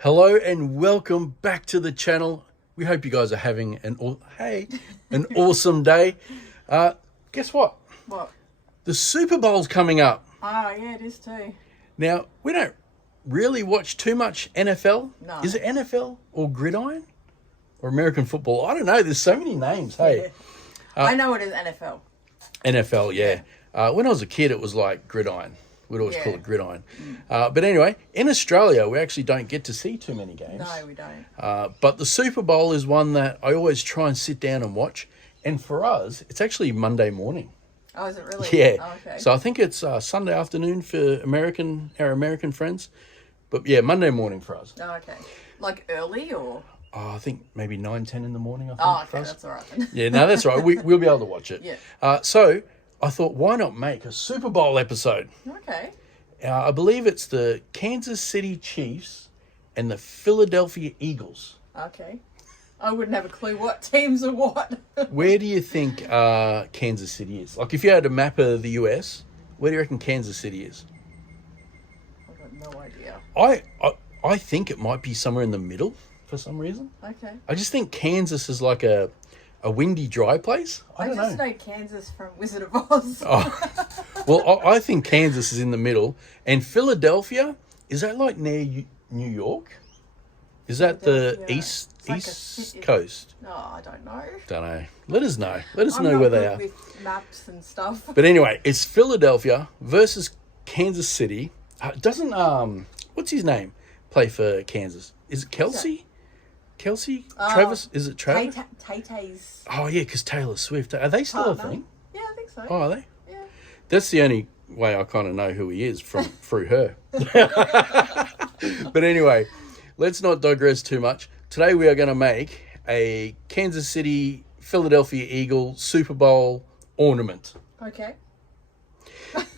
Hello and welcome back to the channel. We hope you guys are having an awesome day. Guess what? What? The Super Bowl's coming up. Oh, yeah, it is too. Now, we don't really watch too much NFL. No. Is it NFL or gridiron? Or American football? I don't know. There's so many names. Hey, I know it is NFL. NFL, yeah. When I was a kid, it was like gridiron. We'd always call Yeah. it gridiron. But anyway, in Australia, we actually don't get to see too many games. No, we don't. But the Super Bowl is one that I always try and sit down and watch. And for us, it's actually Monday morning. Oh, is it really? Yeah. Oh, okay. So I think it's Sunday afternoon for our American friends. But yeah, Monday morning for us. Oh, okay. Like early or? Oh, I think maybe 9, 10 in the morning, I think. Oh, for okay, us. that's all right then. Yeah, no, that's right. We'll be able to watch it. Yeah. So I thought, why not make a Super Bowl episode? Okay. I believe it's the Kansas City Chiefs and the Philadelphia Eagles. Okay. I wouldn't have a clue what teams are what. Where do you think Kansas City is? Like, if you had a map of the US, where do you reckon Kansas City is? I've got no idea. I think it might be somewhere in the middle for some reason. Okay. I just think Kansas is like a windy, dry place. I don't just know Kansas from Wizard of Oz. Oh, well, I think Kansas is in the middle. And Philadelphia, is that like near New York? Is that the Philadelphia. east Like coast? No, I don't know. Don't know. Let us know. Let us I'm know not where they good are. with maps and stuff. But anyway, it's Philadelphia versus Kansas City. Doesn't what's his name play for Kansas? Is it Kelsey? Kelsey? Travis? Is it Travis? Tay-Tay's Oh yeah, because Taylor Swift. Are they still partner. a thing? Yeah, I think so. Oh, are they? Yeah. That's the only way I kind of know who he is through her. But anyway, let's not digress too much. Today we are going to make a Kansas City Philadelphia Eagle Super Bowl ornament. Okay.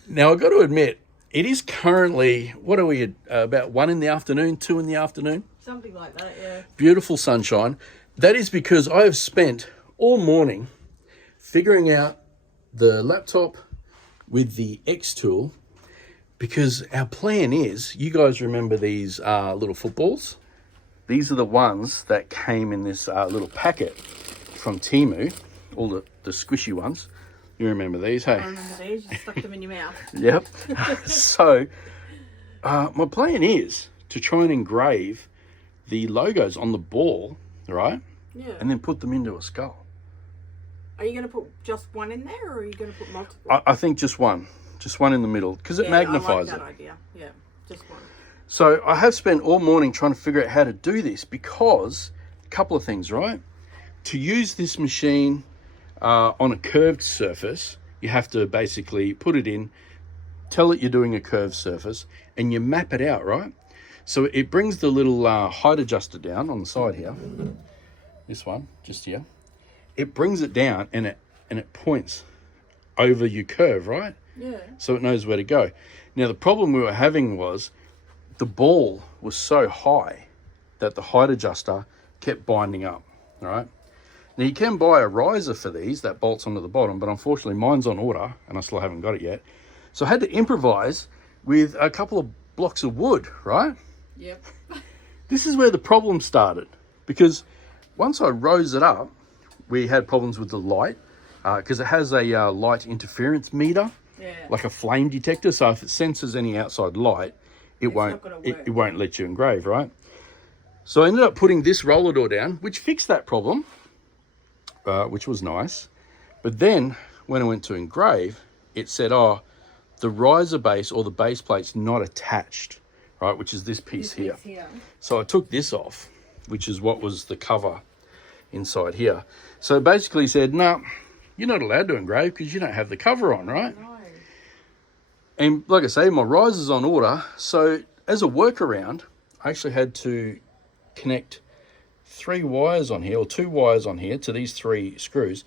Now I've got to admit, it is currently, what are we, about 1 in the afternoon, 2 in the afternoon? Something like that, yeah. Beautiful sunshine. That is because I have spent all morning figuring out the laptop with the XTOOL, because our plan is, you guys remember these little footballs? These are the ones that came in this little packet from Temu, all the squishy ones. You remember these, hey? I remember these. You stuck them in your mouth. Yep. So, my plan is to try and engrave the logos on the ball, right? Yeah. And then put them into a skull. Are you going to put just one in there, or are you going to put multiple? I think just one in the middle, because it magnifies I like that it. idea. Yeah, just one. So I have spent all morning trying to figure out how to do this, because a couple of things, right? To use this machine on a curved surface, you have to basically put it in, tell it you're doing a curved surface, and you map it out, right? So it brings the little height adjuster down on the side here. This one, just here. It brings it down and it points over your curve, right? Yeah. So it knows where to go. Now the problem we were having was the ball was so high that the height adjuster kept binding up, all right? Now you can buy a riser for these that bolts onto the bottom, but unfortunately mine's on order and I still haven't got it yet. So I had to improvise with a couple of blocks of wood, right? Yep. This is where the problem started, because once I rose it up, we had problems with the light, because it has a light interference meter, Yeah. like a flame detector. So if it senses any outside light, it won't let you engrave, right? So I ended up putting this roller door down, which fixed that problem, which was nice. But then when I went to engrave, it said, oh, the riser base or the base plate's not attached, right? Which is this piece here. So I took this off, which is what was the cover inside here. So it basically said, no, you're not allowed to engrave because you don't have the cover on, right? No. And like I say, my riser's on order. So as a workaround, I actually had to connect 3 wires on here, or 2 wires on here to these 3 screws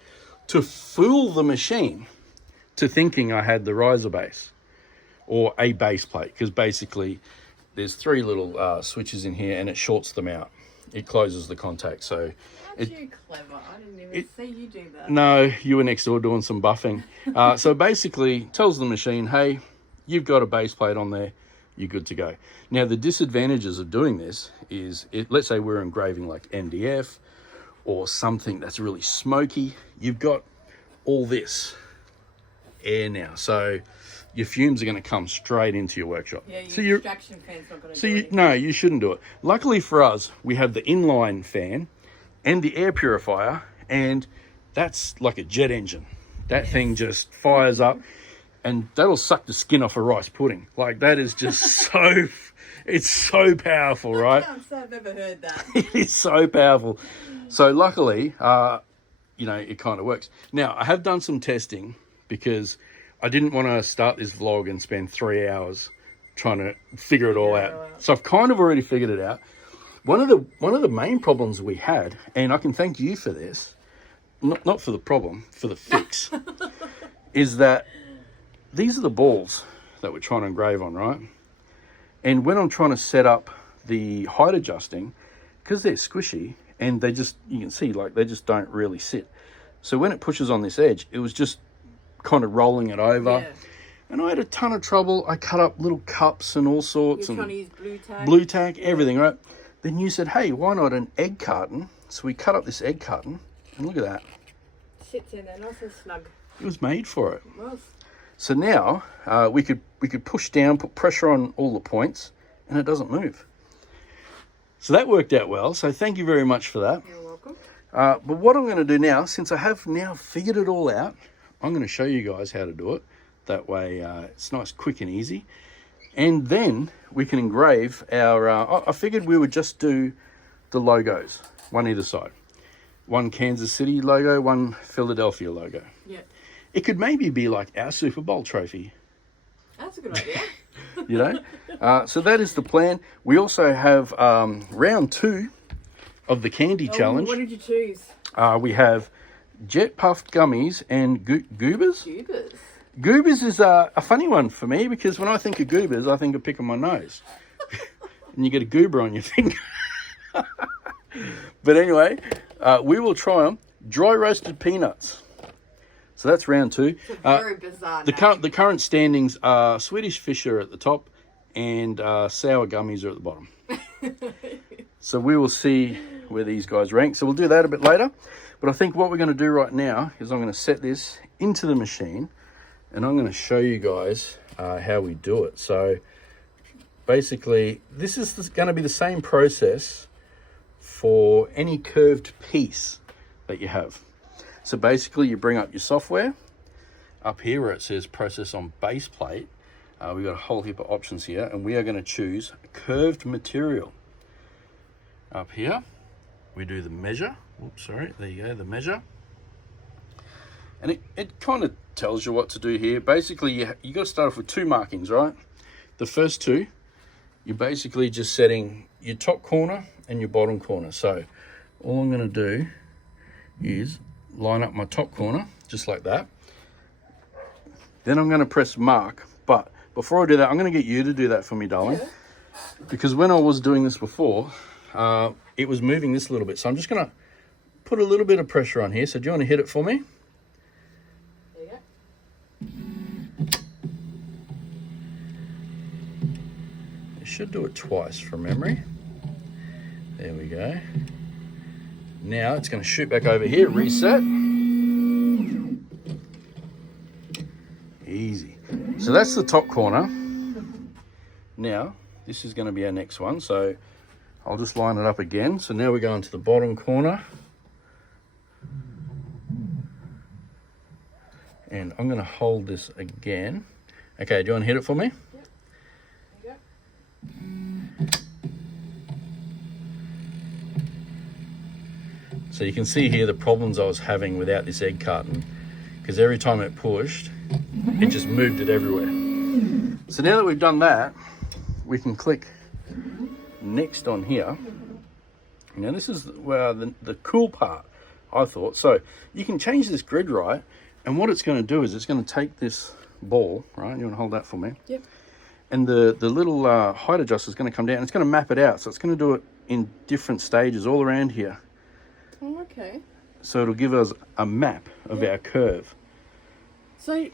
to fool the machine to thinking I had the riser base or a base plate, because basically there's 3 little switches in here and it shorts them out. It closes the contact. So Aren't you clever? I didn't even see you do that. no, you were next door doing some buffing. So basically tells the machine, hey, you've got a base plate on there. you're good to go. Now, the disadvantages of doing this is, let's say we're engraving like MDF or something that's really smoky. You've got all this air now, so your fumes are going to come straight into your workshop. Yeah, so your extraction fan's not going to do anything. No, you shouldn't do it. Luckily for us, we have the inline fan and the air purifier, and that's like a jet engine. That thing just fires up, and that'll suck the skin off a rice pudding. Like, that is just it's so powerful, right? I've never heard that. It is so powerful. So luckily, it kind of works. Now, I have done some testing because I didn't want to start this vlog and spend 3 hours trying to figure it all out. So I've kind of already figured it out. One of the main problems we had, and I can thank you for this, not for the problem, for the fix, is that these are the balls that we're trying to engrave on, right? And when I'm trying to set up the height adjusting, because they're squishy and they just, you can see, like, they just don't really sit. So when it pushes on this edge, it was just kind of rolling it over. Yeah. And I had a ton of trouble. I cut up little cups and all sorts. You're trying to use blue tack. Blue tack, everything, right? Then you said, hey, why not an egg carton? So we cut up this egg carton, and look at that. Sits in there nice and snug. It was made for it. It was. So now we could push down, put pressure on all the points, and it doesn't move. So that worked out well. So thank you very much for that. You're welcome. But what I'm going to do now, since I have now figured it all out, I'm going to show you guys how to do it. That way it's nice, quick and easy. And then we can engrave our, I figured we would just do the logos, one either side. One Kansas City logo, one Philadelphia logo. Yeah. It could maybe be like our Super Bowl trophy. That's a good idea. You know? So that is the plan. We also have round 2 of the candy challenge. What did you choose? We have Jet Puffed Gummies and Goobers. Goobers. Goobers is a funny one for me because when I think of goobers, I think of picking my nose. And you get a goober on your finger. But anyway, we will try them. Dry roasted peanuts. So that's round 2. It's a very bizarre the current standings are Swedish Fish are at the top and sour gummies are at the bottom. So we will see where these guys rank. So we'll do that a bit later. But I think what we're going to do right now is I'm going to set this into the machine and I'm going to show you guys how we do it. So basically, this is going to be the same process for any curved piece that you have. So basically, you bring up your software. Up here where it says process on base plate, we've got a whole heap of options here, and we are going to choose curved material. Up here, we do the measure. Oops, sorry, there you go, the measure. And it kind of tells you what to do here. Basically, you got to start off with 2 markings, right? The first 2, you're basically just setting your top corner and your bottom corner. So all I'm going to do is line up my top corner, just like that. Then I'm going to press mark. But before I do that, I'm going to get you to do that for me, darling. Yeah. Because when I was doing this before, it was moving this a little bit. So I'm just going to put a little bit of pressure on here. So do you want to hit it for me? Should do it twice from memory. There we go. Now it's going to shoot back over here, reset. Easy. So that's the top corner. Now this is going to be our next one. So I'll just line it up again. So now we're going to the bottom corner. And I'm going to hold this again. Okay, do you want to hit it for me? So you can see here the problems I was having without this egg carton, because every time it pushed, it just moved it everywhere. So now that we've done that, we can click next on here. Now this is the cool part, I thought. So you can change this grid right, and what it's going to do is it's going to take this ball, right? You want to hold that for me? Yep. And the little height adjuster is going to come down. And it's going to map it out. So it's going to do it in different stages all around here. Oh, okay. So it'll give us a map of our curve. So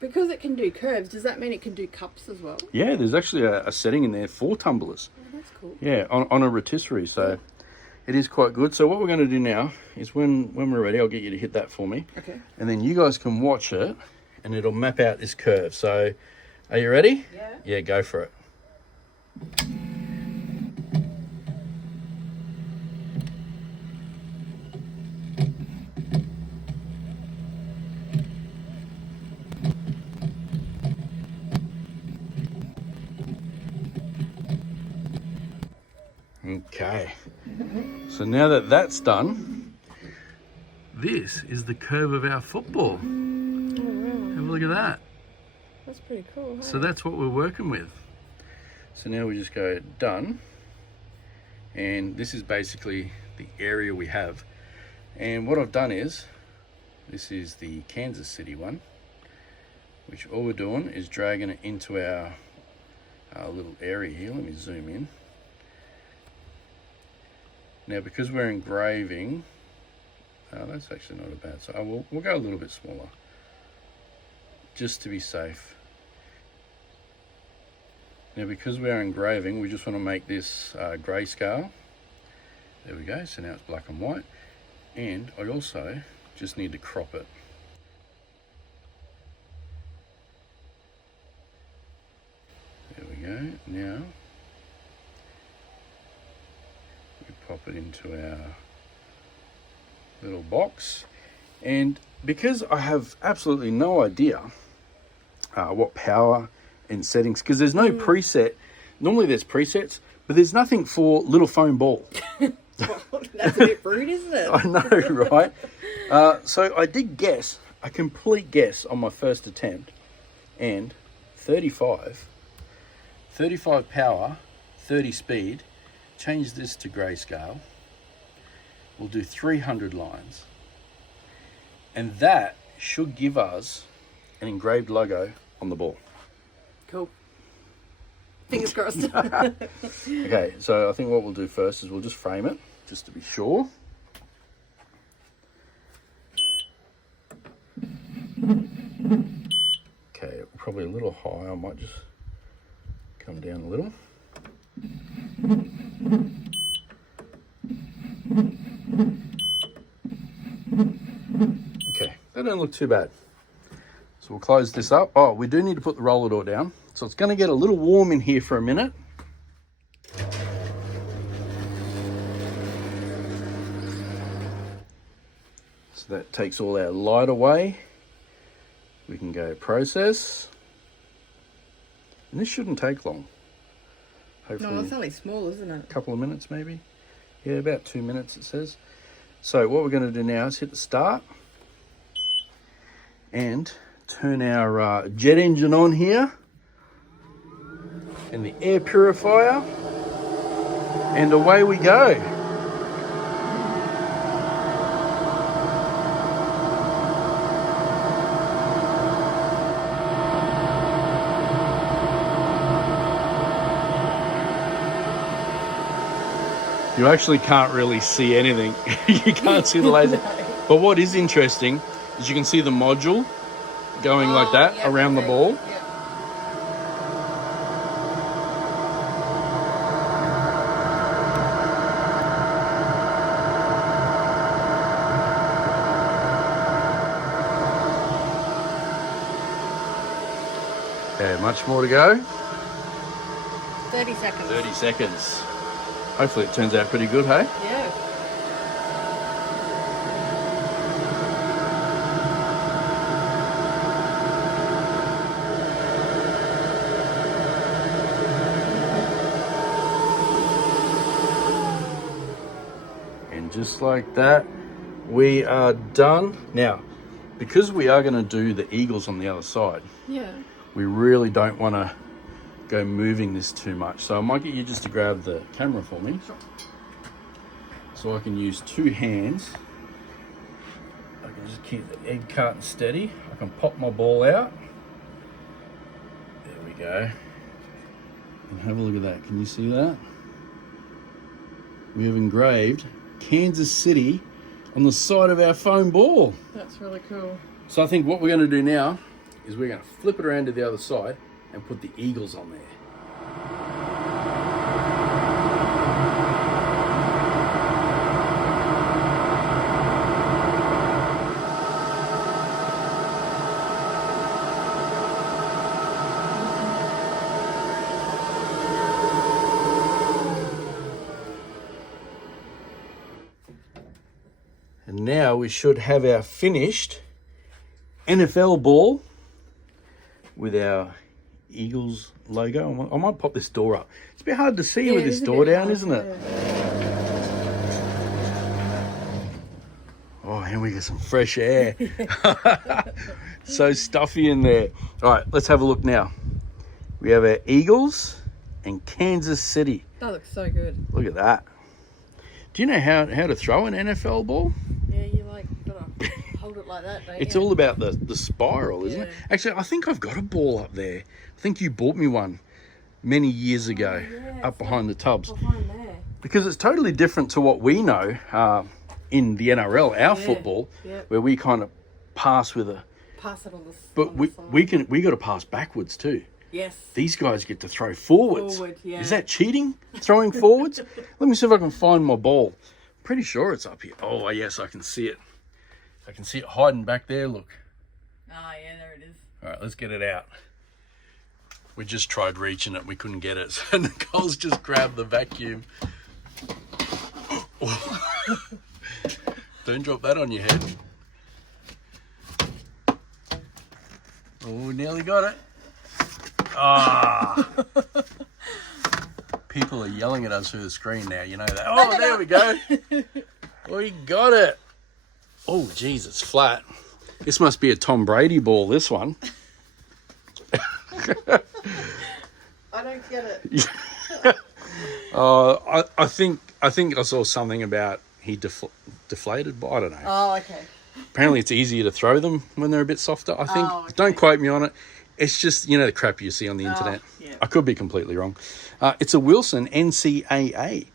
Because it can do curves, does that mean it can do cups as well? Yeah, there's actually a setting in there for tumblers. Oh, that's cool. Yeah, on a rotisserie, so it is quite good. So what we're going to do now is when we're ready, I'll get you to hit that for me. Okay. And then you guys can watch it, and it'll map out this curve. So are you ready? Yeah. Yeah, go for it. Okay, so now that that's done, this is the curve of our football. Oh, wow. Have a look at that. That's pretty cool. Huh? So that's what we're working with. So now we just go done, and this is basically the area we have. And what I've done is, this is the Kansas City one, which all we're doing is dragging it into our little area here. Let me zoom in. Now, because we're engraving, that's actually not a bad, so we'll go a little bit smaller, just to be safe. Now, because we're engraving, we just want to make this grayscale. There we go, so now it's black and white. And I also just need to crop it. There we go, now pop it into our little box. And because I have absolutely no idea what power and settings, because there's no preset, normally there's presets, but there's nothing for little foam ball. Well, that's a bit rude, isn't it? I know, right? So I did guess, a complete guess on my first attempt, and 35 power, 30 speed. Change this to grayscale. We'll do 300 lines. And that should give us an engraved logo on the ball. Cool. Fingers crossed. Okay, so I think what we'll do first is we'll just frame it, just to be sure. Okay, probably a little high. I might just come down a little. Okay, that don't look too bad. So we'll close this up. Oh, we do need to put the roller door down. So it's going to get a little warm in here for a minute. So that takes all our light away. We can go process. And this shouldn't take long. Hopefully, No, it's only small, isn't it? a couple of minutes maybe. Yeah, about 2 minutes it says. So what we're going to do now is hit the start and turn our jet engine on here and the air purifier, and away we go. You actually can't really see anything. You can't see the laser. No. But what is interesting is you can see the module going like that around the ball. Yeah. Okay, much more to go. 30 seconds. 30 seconds. Hopefully it turns out pretty good, hey? Yeah. And just like that, we are done. Now, because we are going to do the eagles on the other side, Yeah. we really don't want to go moving this too much. So I might get you just to grab the camera for me. Sure. So I can use two hands. I can just keep the egg carton steady. I can pop my ball out. There we go. And have a look at that. Can you see that? We have engraved Kansas City on the side of our foam ball. That's really cool. So I think what we're going to do now is we're going to flip it around to the other side and put the eagles on there. And now we should have our finished NFL ball with our Eagles logo. I might pop this door up. It's a bit hard to see with this door down, isn't it? Oh, and we get some fresh air. So stuffy in there. All right, let's have a look now. We have our Eagles and Kansas City. That looks so good. Look at that. Do you know how to throw an NFL ball? Yeah, you like gotta hold it like that, don't you? It's all about the spiral, isn't it? Actually, I think I've got a ball up there. I think you bought me one many years ago, up behind the tubs. Behind there. Because it's totally different to what we know in the NRL, our football, where we kind of pass with a... Pass it on the But we got to pass backwards too. Yes. These guys get to throw forwards. Forward, yeah. Is that cheating? Throwing forwards? Let me see if I can find my ball. Pretty sure it's up here. Oh, yes, I can see it. I can see it hiding back there, look. Oh, yeah, there it is. All right, let's get it out. We just tried reaching it. We couldn't get it. So Nicole's just grabbed the vacuum. Don't drop that on your head. Oh, nearly got it. Ah. People are yelling at us through the screen now. You know that. Oh, there we go. We got it. Oh, geez, it's flat. This must be a Tom Brady ball, this one. I don't get it. I think I saw something about he deflated, but I don't know. Oh, okay. Apparently it's easier to throw them when they're a bit softer, I think. Oh, okay. Don't quote me on it. It's just, you know, the crap you see on the internet. Yeah. I could be completely wrong. It's a Wilson NCAA.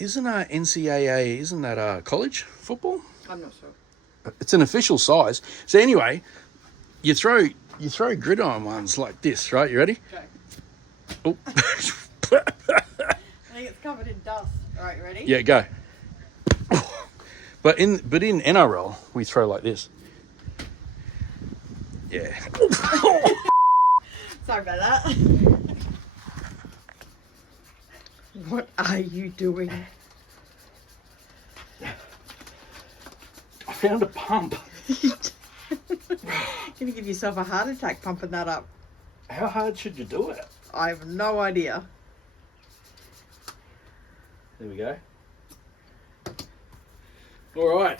Isn't that college football? I'm not sure. It's an official size. So anyway, you throw gridiron ones like this, right? You ready? Okay. Oh. I think it's covered in dust. All right, you ready? Yeah, go. But in NRL, we throw like this. Yeah. Sorry about that. What are you doing? I found a pump. Gonna give yourself a heart attack pumping that up. How hard should you do it? I have no idea. There we go. All right.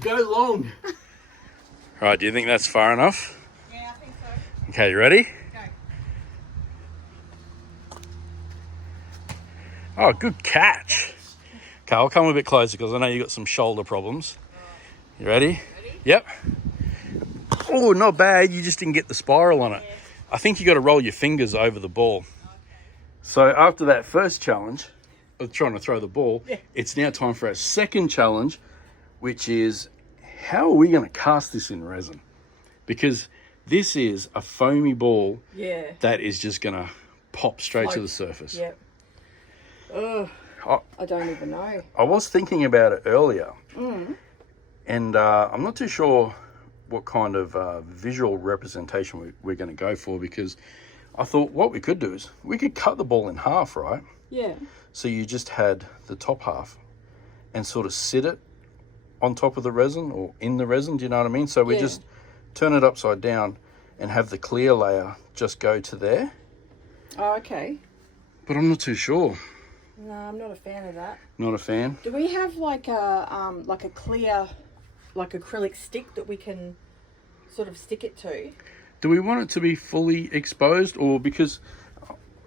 Go long. All right, do you think that's far enough? Yeah, I think so. Okay, you ready? Go. Oh, good catch. Okay, I'll come a bit closer because I know you got some shoulder problems. You ready? Ready? Yep. Oh, not bad. You just didn't get the spiral on it. Yeah. I think you got to roll your fingers over the ball. So after that first challenge of trying to throw the ball, it's now time for our second challenge, which is how are we going to cast this in resin? Because this is a foamy ball that is just going to pop straight to the surface. Yep. Ugh. I don't even know. I was thinking about it earlier, and I'm not too sure what kind of visual representation we're going to go for, because I thought what we could do is we could cut the ball in half, right? Yeah. So you just had the top half and sort of sit it on top of the resin or in the resin, do you know what I mean? So we just turn it upside down and have the clear layer just go to there. Oh, okay. But I'm not too sure. No, I'm not a fan of that. Not a fan? Do we have like a clear, like acrylic stick that we can sort of stick it to? Do we want it to be fully exposed, or because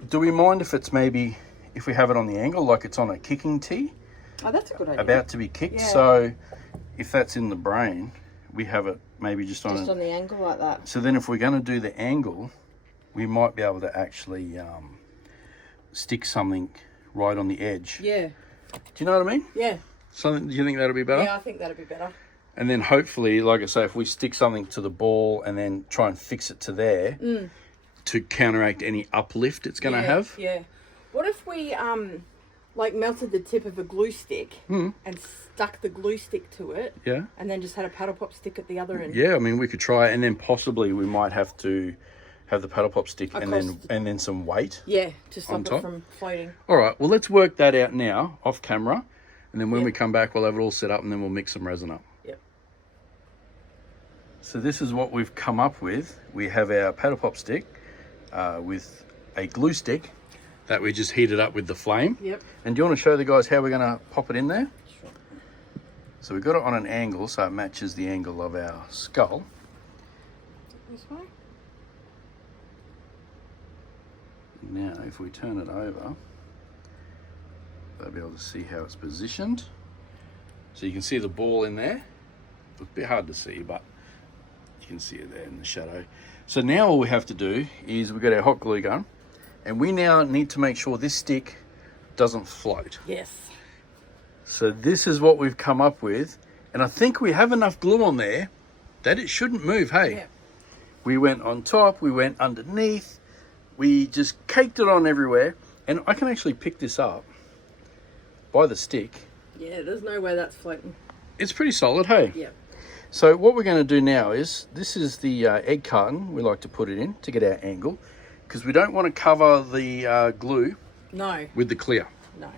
do we mind if it's maybe if we have it on the angle, like it's on a kicking tee? Oh, that's a good idea. About to be kicked. Yeah. So if that's in the brain, we have it maybe just on on the angle like that. So then if we're going to do the angle, we might be able to actually stick something right on the edge. Yeah. Do you know what I mean? Yeah. Something? Do you think that'll be better? Yeah, I think that'd be better. And then hopefully, like I say, if we stick something to the ball and then try and fix it to there to counteract any uplift it's going to have. Yeah. What if we like melted the tip of a glue stick and stuck the glue stick to it? Yeah. And then just had a paddle pop stick at the other end. Yeah, I mean we could try it, and then possibly we might have to have the paddle pop stick and then some weight. Yeah, to stop on top. it from floating. All right, well let's work that out now off camera, and then when we come back we'll have it all set up and then we'll mix some resin up. Yep. So this is what we've come up with. We have our paddle pop stick with a glue stick that we just heated up with the flame. Yep. And do you want to show the guys how we're going to pop it in there? Sure. So we've got it on an angle so it matches the angle of our skull. This way? Now if we turn it over, they'll be able to see how it's positioned. So you can see the ball in there. It's a bit hard to see, but you can see it there in the shadow. So now all we have to do is we've got our hot glue gun, and we now need to make sure this stick doesn't float. Yes. So this is what we've come up with, and I think we have enough glue on there that it shouldn't move, hey? Yeah. We went on top, we went underneath, we just caked it on everywhere, and I can actually pick this up by the stick. Yeah, there's no way that's floating. It's pretty solid, hey? Yeah. So what we're going to do now is, this is the egg carton we like to put it in to get our angle, because we don't want to cover the glue with the clear. No.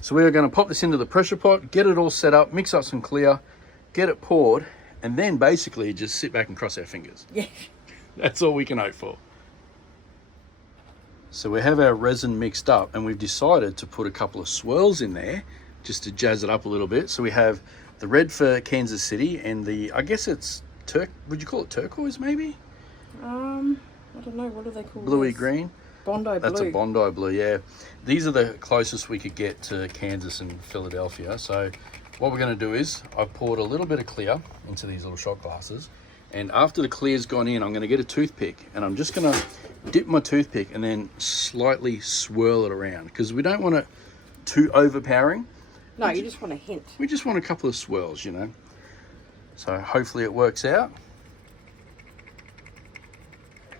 So we're going to pop this into the pressure pot, get it all set up, mix up some clear, get it poured, and then basically just sit back and cross our fingers. Yeah. That's all we can hope for. So we have our resin mixed up, and we've decided to put a couple of swirls in there just to jazz it up a little bit. So we have the red for Kansas City and the, I guess it's would you call it turquoise maybe? I don't know, what do they call Bluey this? green. Bondi blue. That's a Bondi blue, yeah. These are the closest we could get to Kansas and Philadelphia. So what we're going to do is I've poured a little bit of clear into these little shot glasses, and after the clear's gone in, I'm going to get a toothpick and I'm just going to dip my toothpick and then slightly swirl it around, because we don't want it too overpowering. No, you just want a hint. We just want a couple of swirls, you know. So hopefully it works out.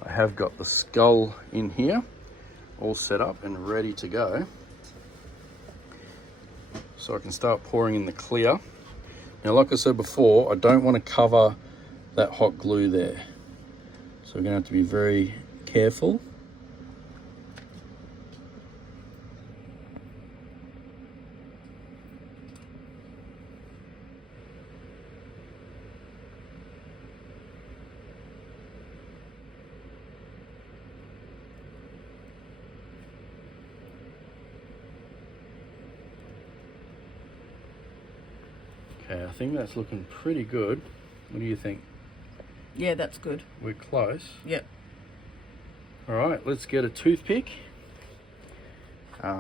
I have got the skull in here, all set up and ready to go. So I can start pouring in the clear. Now, like I said before, I don't want to cover that hot glue there. So we're going to have to be very careful. Okay, I think that's looking pretty good. What do you think? Yeah, that's good. We're close. Yep. All right, let's get a toothpick.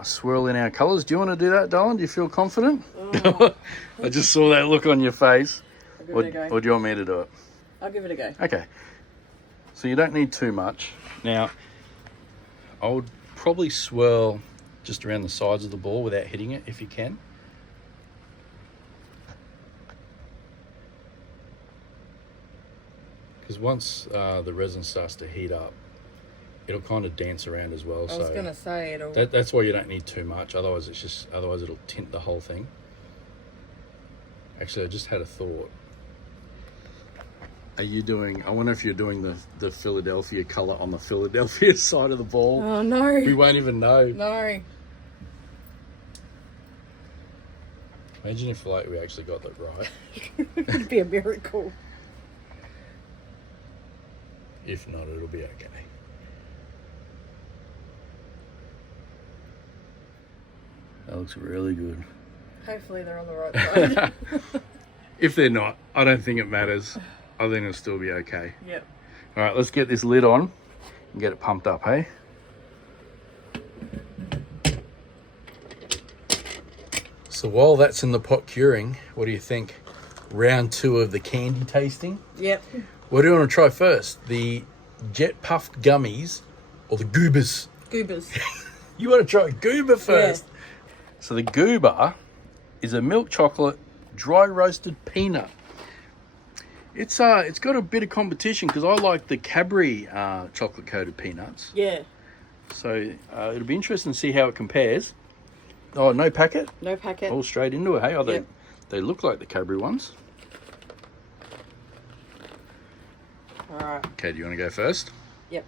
Swirl in our colours. Do you want to do that, darling? Do you feel confident? Oh. I just saw that look on your face. I'll give it a go. Or do you want me to do it? I'll give it a go. Okay. So you don't need too much. Now, I would probably swirl just around the sides of the ball without hitting it if you can. Because once the resin starts to heat up, it'll kind of dance around as well. I was going to say it'll... That's why you don't need too much. Otherwise it'll tint the whole thing. Actually, I just had a thought. I wonder if you're doing the Philadelphia colour on the Philadelphia side of the ball. Oh, no. We won't even know. No. Imagine if we actually got that right. It'd be a miracle. If not, it'll be okay. That looks really good. Hopefully they're on the right side. If they're not, I don't think it matters. I think it'll still be okay. Yep. All right, let's get this lid on and get it pumped up, hey? So while that's in the pot curing, what do you think? Round 2 of the candy tasting. Yep. What do you want to try first? The Jet Puffed Gummies or the Goobers? Goobers. You want to try Goober first? Yeah. So the Goober is a milk chocolate dry roasted peanut. It's got a bit of competition because I like the Cadbury chocolate coated peanuts. Yeah. So it'll be interesting to see how it compares. Oh, no packet? No packet. All straight into it. Hey, oh, Yep. they look like the Cadbury ones. All right. Okay, do you want to go first? Yep.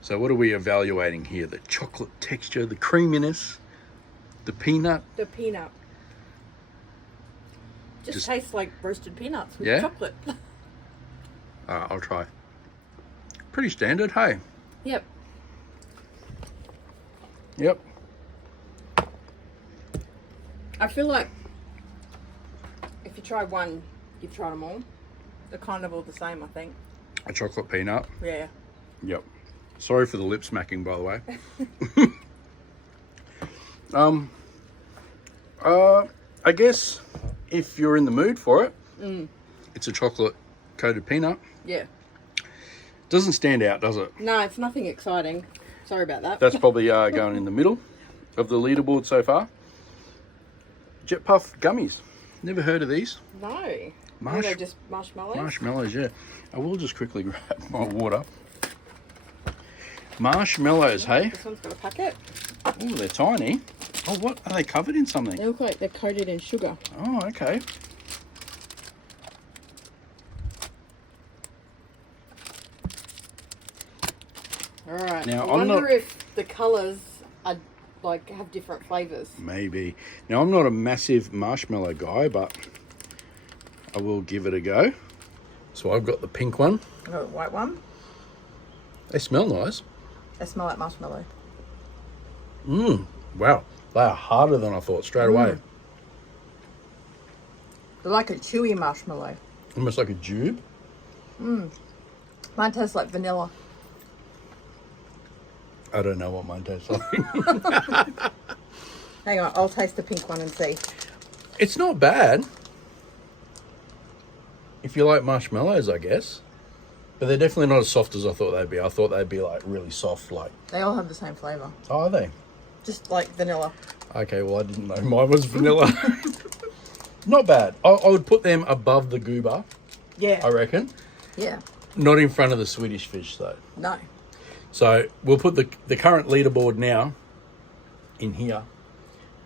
So what are we evaluating here? The chocolate texture, the creaminess, the peanut. The peanut. Just tastes like roasted peanuts with Yeah? chocolate. I'll try. Pretty standard, hey? Yep. Yep. I feel like if you try one, you've tried them all. They're kind of all the same, I think. A chocolate peanut. Yeah. Yep. Sorry for the lip smacking, by the way. I guess if you're in the mood for it, it's a chocolate coated peanut. Yeah. Doesn't stand out, does it? No, it's nothing exciting. Sorry about that. That's probably going in the middle of the leaderboard so far. Jet Puff gummies. Never heard of these. No. Are they just marshmallows? Marshmallows, yeah. I will just quickly grab my water. Marshmallows, hey? This one's got a packet. Oh, they're tiny. Oh, what? Are they covered in something? They look like they're coated in sugar. Oh, okay. All right. Now, I wonder if the colours are like have different flavours. Maybe. Now, I'm not a massive marshmallow guy, but I will give it a go. So I've got the pink one. I got a white one. They smell nice. They smell like marshmallow. Wow. They are harder than I thought straight away. They're like a chewy marshmallow. Almost like a jube. Mine tastes like vanilla. I don't know what mine tastes like. Hang on, I'll taste the pink one and see. It's not bad. If you like marshmallows, I guess. But they're definitely not as soft as I thought they'd be. I thought they'd be like really soft, like. They all have the same flavour. Oh, are they? Just like vanilla. Okay, well, I didn't know mine was vanilla. Not bad. I would put them above the goober, Yeah. I reckon. Yeah. Not in front of the Swedish fish, though. No. So we'll put the current leaderboard now in here.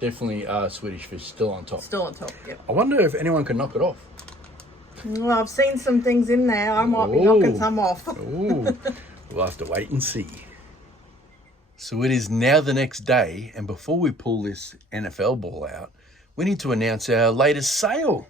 Definitely Swedish fish still on top. Still on top, yep. I wonder if anyone can knock it off. Well, I've seen some things in there. I might be knocking some off. Ooh, we'll have to wait and see. So it is now the next day, and before we pull this NFL ball out, we need to announce our latest sale.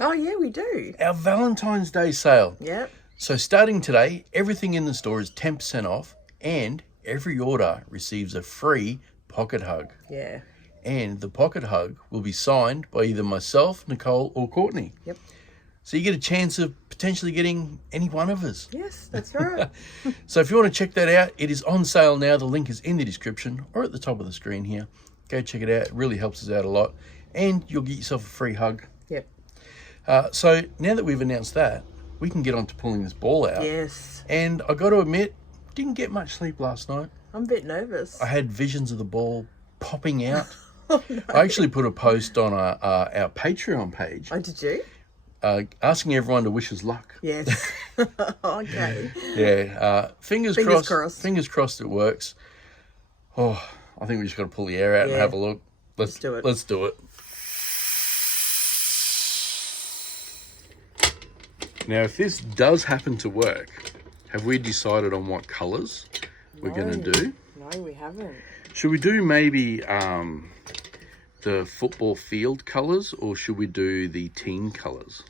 Oh, yeah, we do. Our Valentine's Day sale. Yep. So starting today, everything in the store is 10% off, and every order receives a free pocket hug. Yeah. And the pocket hug will be signed by either myself, Nicole, or Courtney. Yep. So you get a chance of potentially getting any one of us. Yes, that's right. So if you want to check that out, it is on sale now. The link is in the description or at the top of the screen here. Go check it out. It really helps us out a lot. And you'll get yourself a free hug. Yep. So now that we've announced that, we can get on to pulling this ball out. Yes. And I got to admit, didn't get much sleep last night. I'm a bit nervous. I had visions of the ball popping out. Oh, no. I actually put a post on our Patreon page. Oh, did you? Asking everyone to wish us luck. Yes. Okay. Yeah. Fingers crossed. Fingers crossed it works. Oh, I think we just got to pull the air out and have a look. Let's do it. Let's do it. Now, if this does happen to work, have we decided on what colours we're going to do? No, we haven't. Should we do maybe the football field colours, or should we do the team colours?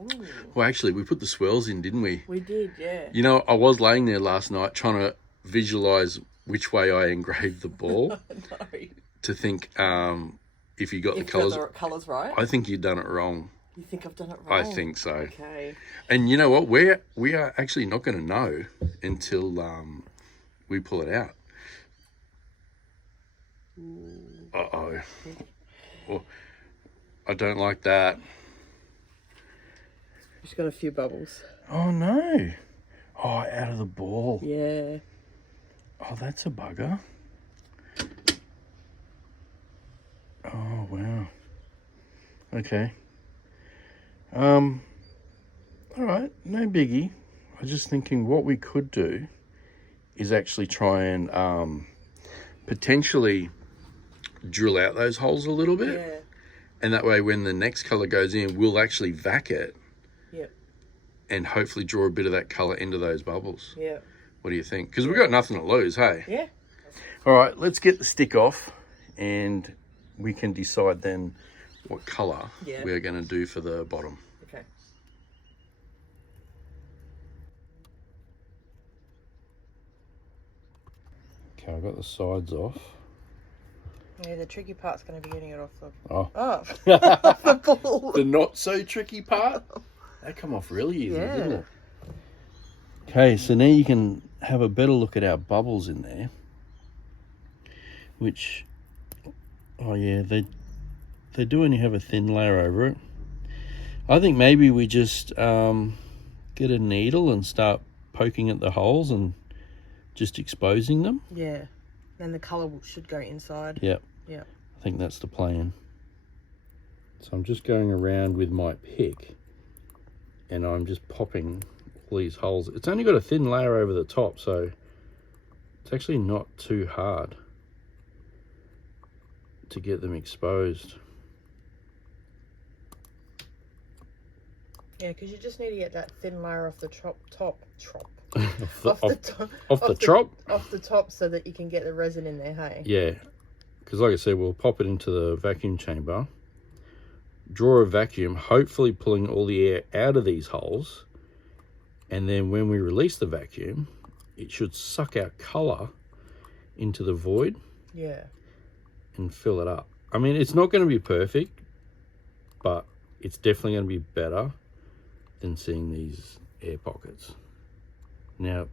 Ooh. Well, actually, we put the swirls in, didn't we? We did, yeah. You know, I was laying there last night trying to visualise which way I engraved the ball No. to think if you got the You've colours. got the colours right? I think you've done it wrong. You think I've done it wrong? I think so. Okay. And you know what? We are actually not going to know until we pull it out. Uh-oh. Well, I don't like that. Just got a few bubbles. Oh, no. Oh, out of the ball. Yeah. Oh, that's a bugger. Oh, wow. Okay. All right, no biggie. I was just thinking what we could do is actually try and potentially drill out those holes a little bit. Yeah. And that way when the next colour goes in, we'll actually vac it. Yep. And hopefully draw a bit of that colour into those bubbles. Yeah. What do you think? Because we've got nothing to lose, hey? Yeah. All right, let's get the stick off and we can decide then what colour we're going to do for the bottom. Okay. Okay, I've got the sides off. Yeah, the tricky part's going to be getting it off the... Oh. Off the ball. The not so tricky part? That come off really easy, Yeah. didn't it? Okay, so now you can have a better look at our bubbles in there. Which, oh yeah, they do only have a thin layer over it. I think maybe we just get a needle and start poking at the holes and just exposing them. Yeah. Then the colour should go inside. Yep. Yep. I think that's the plan. So I'm just going around with my pick and I'm just popping all these holes. It's only got a thin layer over the top, so it's actually not too hard to get them exposed. Yeah, because you just need to get that thin layer off the top. off the top so that you can get the resin in there, hey? Yeah, because like I said, we'll pop it into the vacuum chamber, draw a vacuum, hopefully pulling all the air out of these holes, and then when we release the vacuum, it should suck our colour into the void. Yeah. And fill it up. I mean, it's not going to be perfect, but it's definitely going to be better than seeing these air pockets. Now,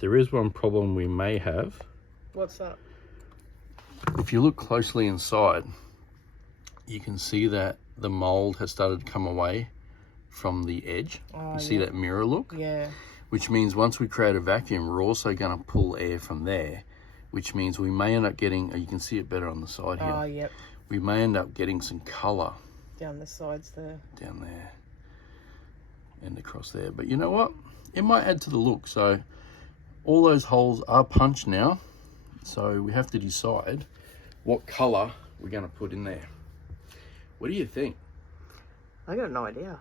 there is one problem we may have. What's that? If you look closely inside, you can see that the mold has started to come away from the edge. You see that mirror look? Yeah. Which means once we create a vacuum, we're also going to pull air from there, which means we may end up getting, you can see it better on the side here. Oh, yep. We may end up getting some colour. Down the sides there. Down there. And across there. But you know what? It might add to the look. So all those holes are punched now. So we have to decide what colour we're going to put in there. What do you think? I got no idea.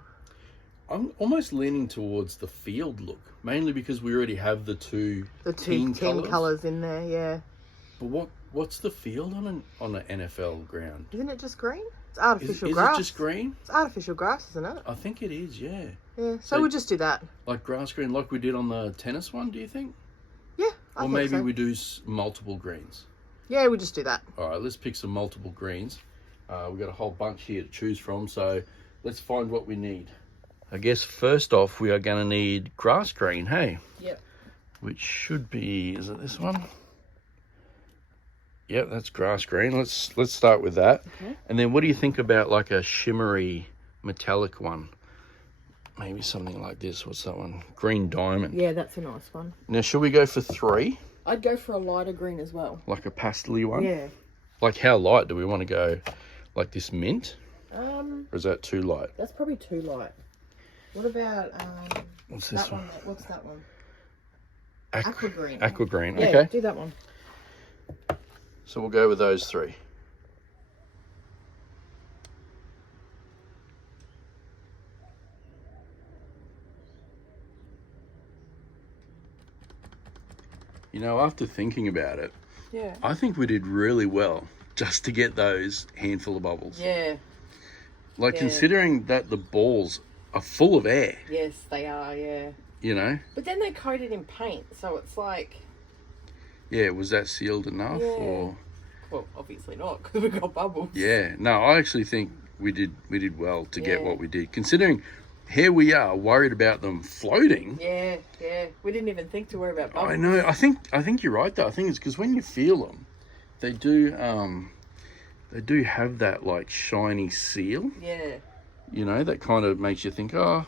I'm almost leaning towards the field look, mainly because we already have the two team colours in there, yeah. But what's the field on an NFL ground? Isn't it just green? It's artificial grass. Is it just green? It's artificial grass, isn't it? I think it is, yeah. Yeah, so we'll just do that. Like grass green, like we did on the tennis one, do you think? Yeah, I think so. Or maybe we do multiple greens. Yeah, we'll just do that. All right, let's pick some multiple greens. We've got a whole bunch here to choose from, so let's find what we need. I guess first off, we are going to need grass green, hey? Yep. Which should be, is it this one? Yep, that's grass green. Let's start with that. Okay. And then what do you think about like a shimmery metallic one? Maybe something like this. What's that one? Green diamond. Yeah, that's a nice one. Now, should we go for 3? I'd go for a lighter green as well. Like a pastel-y one? Yeah. Like how light do we want to go? Like this mint? Or is that too light? That's probably too light. What about what's this one? What's that one? Aqua green. Aqua green. Yeah, okay. Do that one. So we'll go with those 3. You know, after thinking about it, yeah, I think we did really well just to get those handful of bubbles. Yeah. Like considering that the balls are full of air. Yes, they are, yeah. You know? But then they coated in paint, so it's like... Yeah, was that sealed enough? Yeah. Or... Well, obviously not, because we got bubbles. Yeah, no, I actually think we did well to get what we did. Considering here we are worried about them floating. Yeah, yeah. We didn't even think to worry about bubbles. I know. I think you're right though. I think it's because when you feel them, they do have that like shiny seal. Yeah. You know, that kind of makes you think, oh,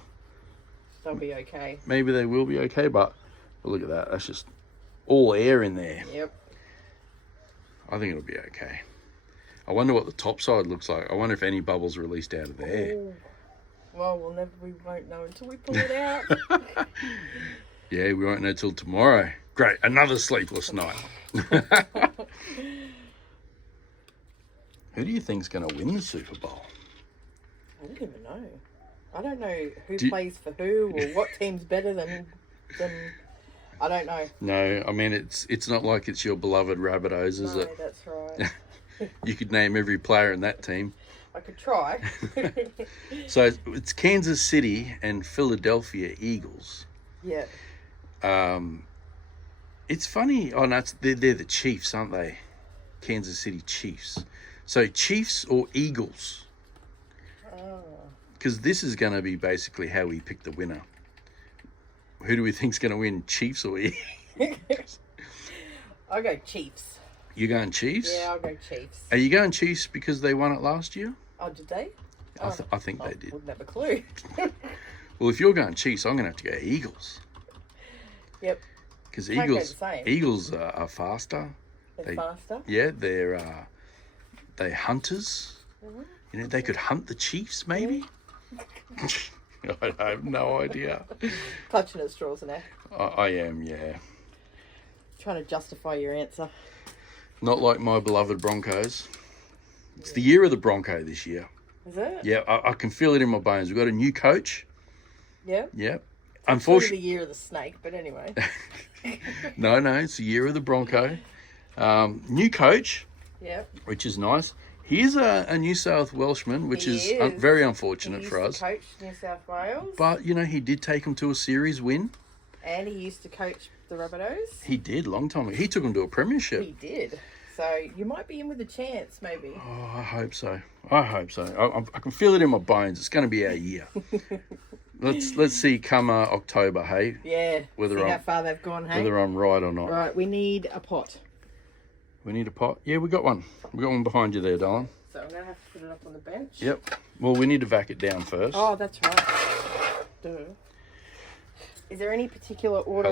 they'll be okay. Maybe they will be okay, but look at that. That's just all air in there. Yep. I think it'll be okay. I wonder what the top side looks like. I wonder if any bubbles released out of there. Ooh. Well, we won't know until we pull it out. Yeah, we won't know till tomorrow. Great, another sleepless night. Who do you think's going to win the Super Bowl? I don't even know. I don't know who plays for who or what team's better than. I don't know. No, I mean it's not like it's your beloved Rabbitohs, is it? No, that's right. You could name every player in that team. I could try. So it's Kansas City and Philadelphia Eagles. Yeah. It's funny. Oh no, they're the Chiefs, aren't they? Kansas City Chiefs. So Chiefs or Eagles? Oh. Because this is going to be basically how we pick the winner. Who do we think's going to win, Chiefs or Eagles? I'll go Chiefs. You going Chiefs? Yeah, I'll go Chiefs. Are you going Chiefs because they won it last year? Oh, did they? I think they did. I wouldn't have a clue. Well, if you're going Chiefs, I'm going to have to go Eagles. Yep. Because Can't go the same. Eagles are faster. They're faster. Yeah, they're hunters. Mm-hmm. You know, they could hunt the Chiefs, maybe. I have no idea. Clutching at straws now. I am, yeah. Trying to justify your answer. Not like my beloved Broncos. It's the year of the Bronco this year. Is it? Yeah, I can feel it in my bones. We've got a new coach. Yeah. Yep. Unfortunately, the year of the snake, but anyway. No, it's the year of the Bronco. New coach. Yep. Which is nice. He's a New South Welshman, which is very unfortunate for us. He used to coach New South Wales. But, you know, he did take them to a series win. And he used to coach the Rabbitohs. He did, long time ago. He took them to a premiership. He did. So you might be in with a chance, maybe. Oh, I hope so. I can feel it in my bones. It's going to be our year. Let's see come October, hey? Yeah, see how far they've gone, hey? Whether I'm right or not. Right, we need a pot. We need a pot? Yeah, we got one. We got one behind you there, darling. So I'm going to have to put it up on the bench. Yep. Well, we need to vac it down first. Oh, that's right. Duh. Is there any particular order?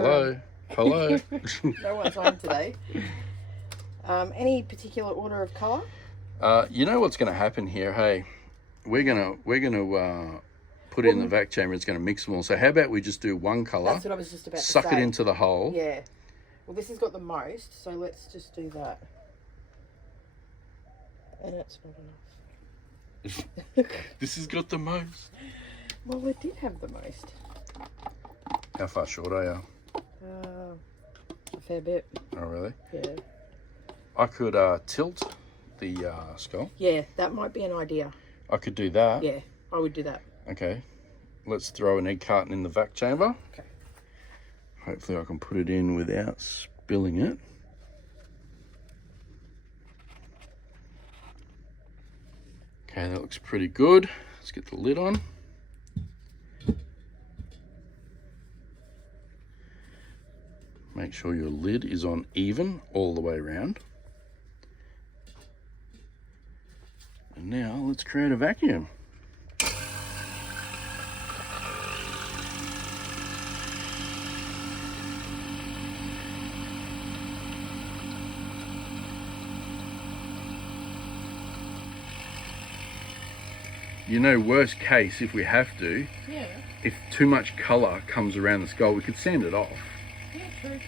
Hello. No one's on today. Any particular order of colour? You know what's going to happen here? Hey, we're gonna put it in the vac chamber. It's going to mix them all. So how about we just do one colour? That's what I was just about to say. Suck it into the hole. Yeah. Well, this has got the most, so let's just do that. And it's not enough. This has got the most. Well, it did have the most. How far short are you? A fair bit. Oh, really? Yeah. I could tilt the skull. Yeah, that might be an idea. I could do that. Yeah, I would do that. Okay. Let's throw an egg carton in the vac chamber. Okay. Hopefully I can put it in without spilling it. Okay, that looks pretty good. Let's get the lid on. Make sure your lid is on even all the way around. And now let's create a vacuum. You know, worst case, if we have to, if too much colour comes around the skull, we could sand it off. Yeah, true.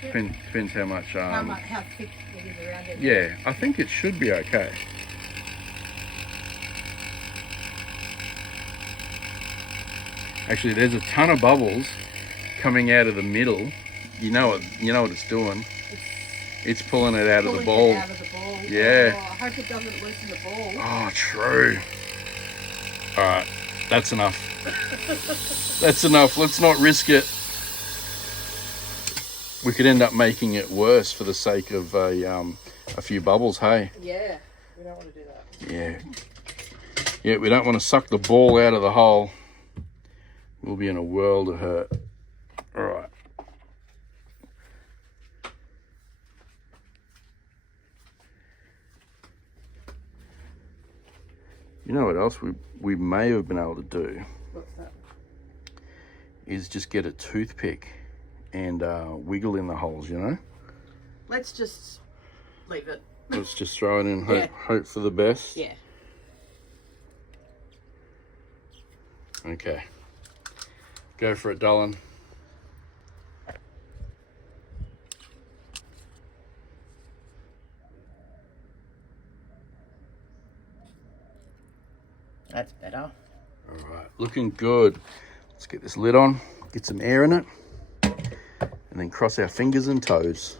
Depends how much... how thick it is around it. Yeah, I think it should be okay. Actually, there's a ton of bubbles coming out of the middle. You know what it's doing. It's pulling it out of the ball. Yeah. Oh, I hope it doesn't loosen the ball. Oh, true. All right, that's enough. That's enough. Let's not risk it. We could end up making it worse for the sake of a few bubbles, hey? Yeah, we don't want to do that. Yeah. Yeah, we don't want to suck the ball out of the hole. We'll be in a world of hurt. All right. You know what else we may have been able to do? What's that? Is just get a toothpick and wiggle in the holes, you know? Let's just leave it. Let's just throw it in, Yeah. hope for the best. Yeah. Okay. Go for it, darling. That's better. All right, looking good. Let's get this lid on, get some air in it, and then cross our fingers and toes.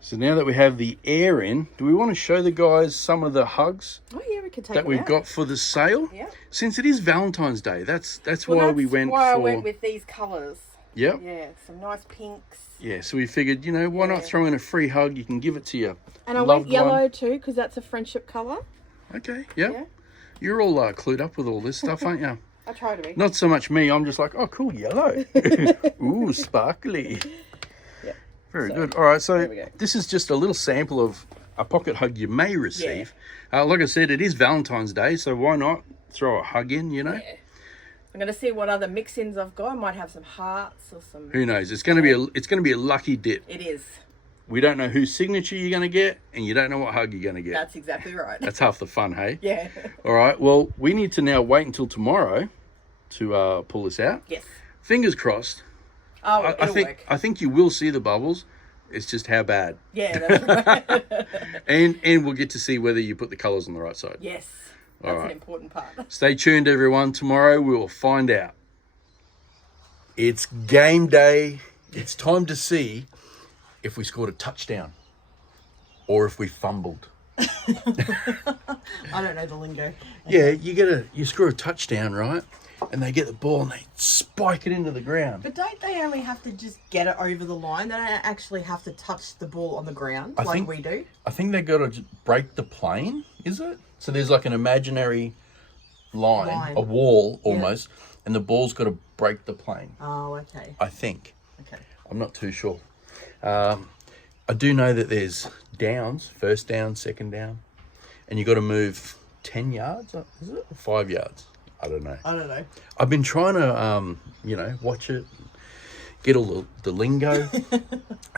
So now that we have the air in, do we want to show the guys some of the hugs Oh yeah, we can take that we've got for the sale? Yeah. Since it is Valentine's Day, that's why we went why for. I went with these colours. Yep. Yeah, some nice pinks. Yeah, so we figured, you know, why not throw in a free hug? You can give it to your And I loved went yellow one. too, because that's a friendship colour. Okay, yep. Yeah. You're all clued up with all this stuff, aren't you? I try to be. Not so much me. I'm just like, oh, cool, yellow. Ooh, sparkly. Yeah. Very good. All right, so there we go. this is just a little sample of a pocket hug you may receive. Like I said, it is Valentine's Day, so why not throw a hug in, you know? Yeah. I'm going to see what other mix-ins I've got. I might have some hearts or some... Who knows? It's going to be a lucky dip. It is. We don't know whose signature you're going to get, and you don't know what hug you're going to get. That's exactly right. That's half the fun, hey? Yeah. All right, well, we need to now wait until tomorrow to pull this out. Yes. Fingers crossed. Oh, it'll work. I think you will see the bubbles. It's just how bad. Yeah, that's right. And we'll get to see whether you put the colours on the right side. Yes. All That's right. an important part. Stay tuned, everyone. Tomorrow we will find out. It's game day. It's time to see if we scored a touchdown or if we fumbled. I don't know the lingo. Yeah, you score a touchdown, right? And they get the ball and they spike it into the ground. But don't they only have to just get it over the line? They don't actually have to touch the ball on the ground like we do? I think they got to break the plane, is it? So there's like an imaginary line. A wall almost, and the ball's got to break the plane. Oh, okay. I think. Okay. I'm not too sure. I do know that there's downs, first down, second down, and you got to move 10 yards, is it? Or 5 yards? I don't know. I've been trying to, watch it, get all the lingo,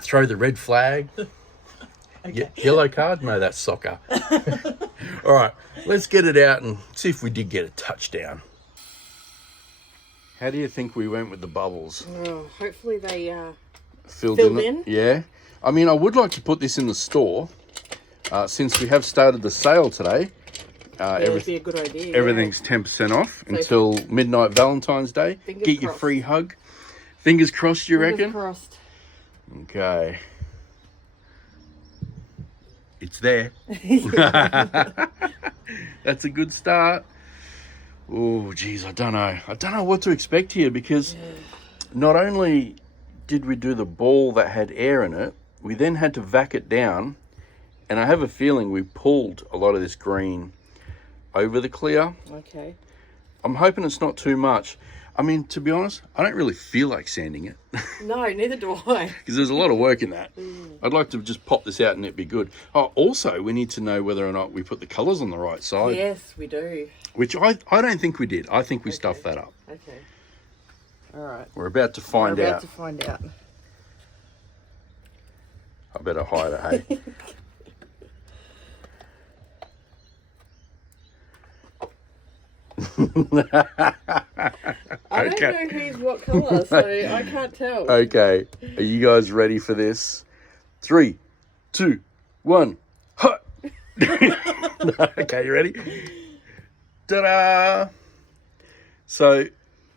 throw the red flag. Okay. Yellow card? No, that's soccer. All right, let's get it out and see if we did get a touchdown. How do you think we went with the bubbles? Oh, hopefully they filled in? Yeah. I mean, I would like to put this in the store since we have started the sale today. It'd be a good idea. Everything's 10% off until midnight Valentine's Day. Get your free hug. Fingers crossed, you reckon? Fingers crossed. Okay. It's there. That's a good start. Oh, geez, I don't know. I don't know what to expect here because not only did we do the ball that had air in it, we then had to vac it down. And I have a feeling we pulled a lot of this green over the clear. Okay. I'm hoping it's not too much. I mean, to be honest, I don't really feel like sanding it. No, neither do I. Because there's a lot of work in that. I'd like to just pop this out and it'd be good. Oh, also, we need to know whether or not we put the colours on the right side. Yes, we do. Which I don't think we did. I think we stuffed that up. Okay. All right. We're about to find out. To find out. I better hide it, hey? I don't know who's what colour, so I can't tell. Okay. Are you guys ready for this? 3, 2, 1. Hut! Okay, you ready? Ta-da! So,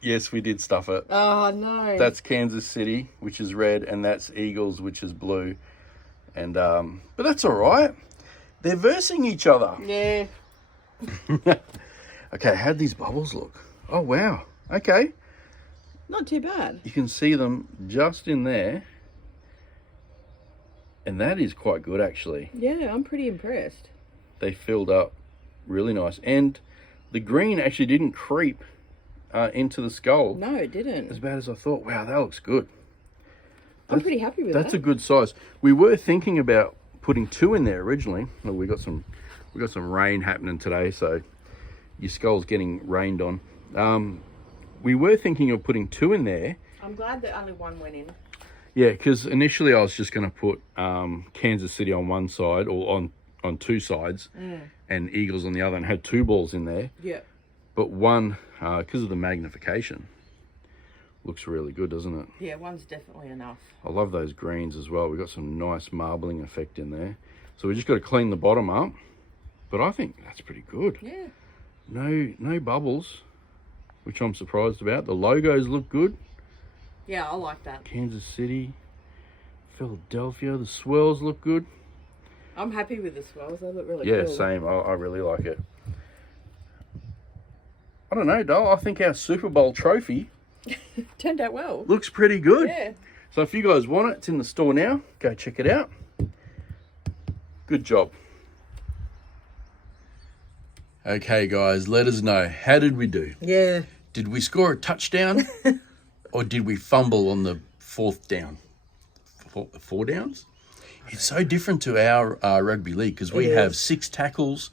yes, we did stuff it. Oh, no. That's Kansas City, which is red, and that's Eagles, which is blue. And but that's all right. They're versing each other. Yeah. Okay, how'd these bubbles look? Oh, wow. Okay. Not too bad. You can see them just in there. And that is quite good, actually. Yeah, I'm pretty impressed. They filled up really nice. And the green actually didn't creep into the skull. No, it didn't. As bad as I thought. Wow, that looks good. I'm pretty happy with that. That's a good size. We were thinking about putting 2 in there originally. Well, we got some rain happening today, so your skull's getting rained on. we were thinking of putting 2 in there. I'm glad that only 1 went in. Yeah, because initially I was just going to put Kansas City on one side, or on 2 sides, and Eagles on the other, and had 2 balls in there. Yeah. But one, because of the magnification, looks really good, doesn't it? Yeah, 1's definitely enough. I love those greens as well. We've got some nice marbling effect in there. So we just got to clean the bottom up. But I think that's pretty good. Yeah. No bubbles, which I'm surprised about. The logos look good. Yeah, I like that. Kansas City, Philadelphia, the swirls look good. I'm happy with the swirls. They look really Yeah, cool. same. I really like it. I don't know, Dole. I think our Super Bowl trophy Turned out well. looks pretty good. Yeah. So if you guys want it, it's in the store now. Go check it out. Good job. Okay, guys, let us know. How did we do? Yeah. Did we score a touchdown? Or did we fumble on the 4th down? 4 downs? It's so different to our rugby league because we have 6 tackles.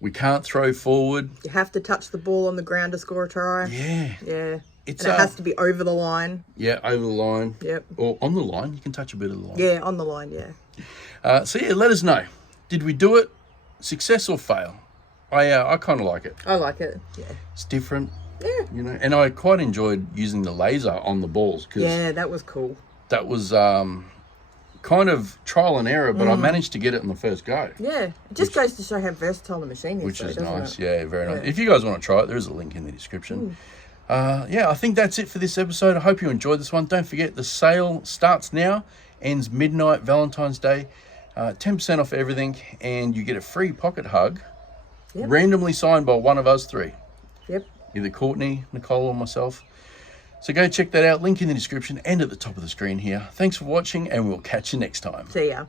We can't throw forward. You have to touch the ball on the ground to score a try. Yeah. Yeah. It's, and it has to be over the line. Yeah, over the line. Yep. Or on the line. You can touch a bit of the line. Yeah, on the line, yeah. So, yeah, let us know. Did we do it? Success or fail? I kind of like it. I like it. Yeah. It's different. Yeah. You know, and I quite enjoyed using the laser on the balls because Yeah, that was cool. that was kind of trial and error, but I managed to get it in the first go. Yeah. It just goes to show how versatile the machine is. Which though, is doesn't nice. it? Yeah, very nice. Yeah. If you guys want to try it, there is a link in the description. Yeah, I think that's it for this episode. I hope you enjoyed this one. Don't forget, the sale starts now, ends midnight, Valentine's Day. 10% off everything, and you get a free pocket hug, randomly signed by one of us 3. Yep. Either Courtney, Nicole, or myself. So go check that out. Link in the description and at the top of the screen here. Thanks for watching, and we'll catch you next time. See ya.